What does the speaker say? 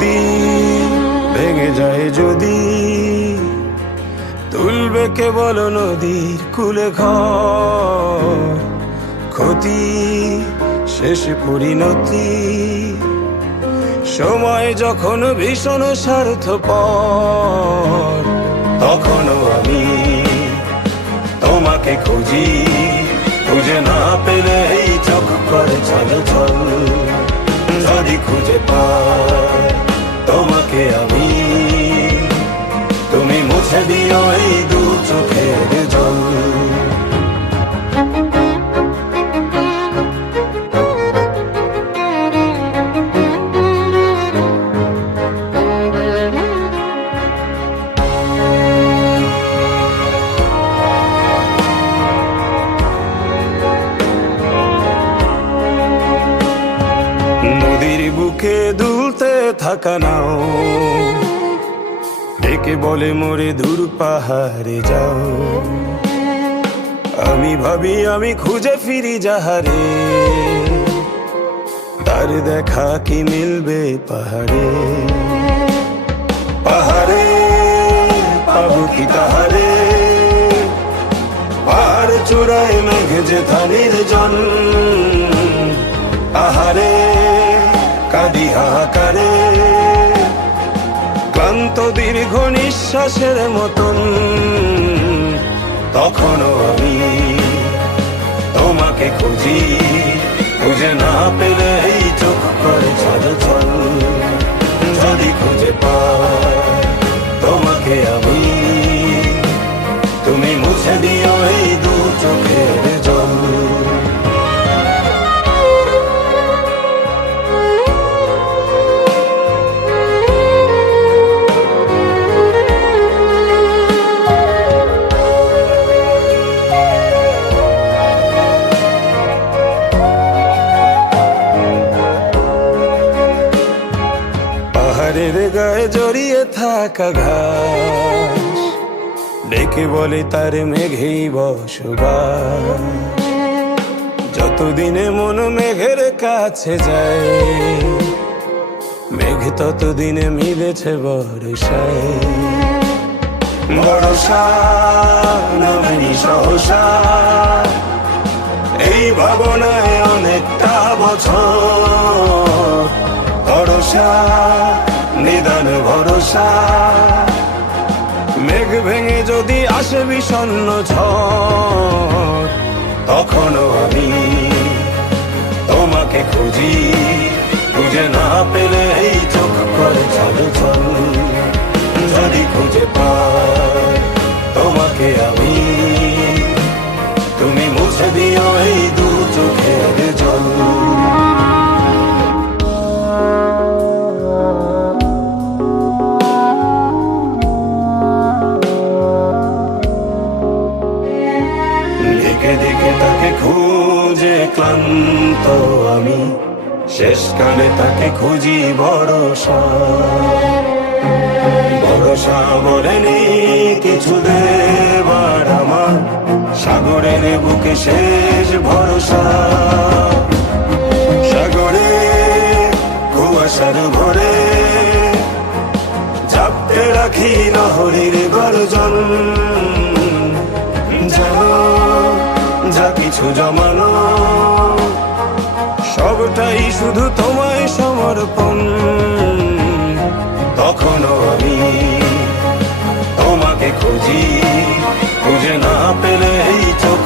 নদী ভেঙে যায় যদি, তুলবে কেবল নদীর কূলে ঘর। ক্ষতি শেষ পরিণতি, সময় যখন ভীষণ স্বার্থপর, তখনও আমি তোমাকে খুঁজি। খুঁজে না পেলে এই চোখ করে ছল ছল, যদি খুঁজে পাই তোমাকে আমি, তুমি মুছে দিও এই দু চোখের জল। নদীর বুকে দুলতে থাকা নাও, ডেকে বলে মোরে দূর পাহাড়ে যাও। আমি ভাবি আমি খুঁজে ফিরি যাহারে, তার দেখা কি মিলবে পাহাড়ে। পাহাড়ে পাবো কি তাহারে, পাহাড় চূড়ায় মেঘ যে ধানের জন। আহারে কাঁদি হাহাকারে, ক্লান্ত দীর্ঘ নিঃশ্বাসের মতন, তখনও আমি তোমাকে খুঁজি। খুঁজে না পেলে এই চোখ করে ছল ছল, যদি খুঁজে পাই তোমাকে আমি, তুমি মুছে দিও এই দু চোখের জল। পাহাড়ের গায়ে জড়িয়ে থাকা ঘাস, ডেকে বলে তার মেঘেই বসবাস। যতদিনে মন মেঘের কাছে যায়, মেঘ ততদিনে মিলেছে বর্ষায়। বর্ষা নামেনি সহসা, এই ভাবনায় অনেকটা বছর। ভরসা নিদান ভরসা, মেঘ ভেঙে যদি আসে বিষণ্ণ ঝড়, তখনও আমি তোমাকে খুঁজি। খুঁজে না পেলে এই চোখ করে ছল ছল, যদি খুঁজে পাই তোমাকে আমি, তুমি মুছে দিও এই দু চোখের জল। দিকে দিকে তাকে খুঁজে ক্লান্ত আমি, শেষকালে তাকে খুঁজি ভরসা। ভরসা বলেনি কিছু দেবার আমার, সাগরের বুকে শেষ ভরসা। সাগরে কুয়াশার ভরে, চাপতে রাখি লহরীর গর্জন। জানো যা কিছু জমানো, সবটাই শুধু তোমায় সমর্পণ। তখনও আমি তোমাকে খুঁজি। খুঁজে না পেলে এই চোখ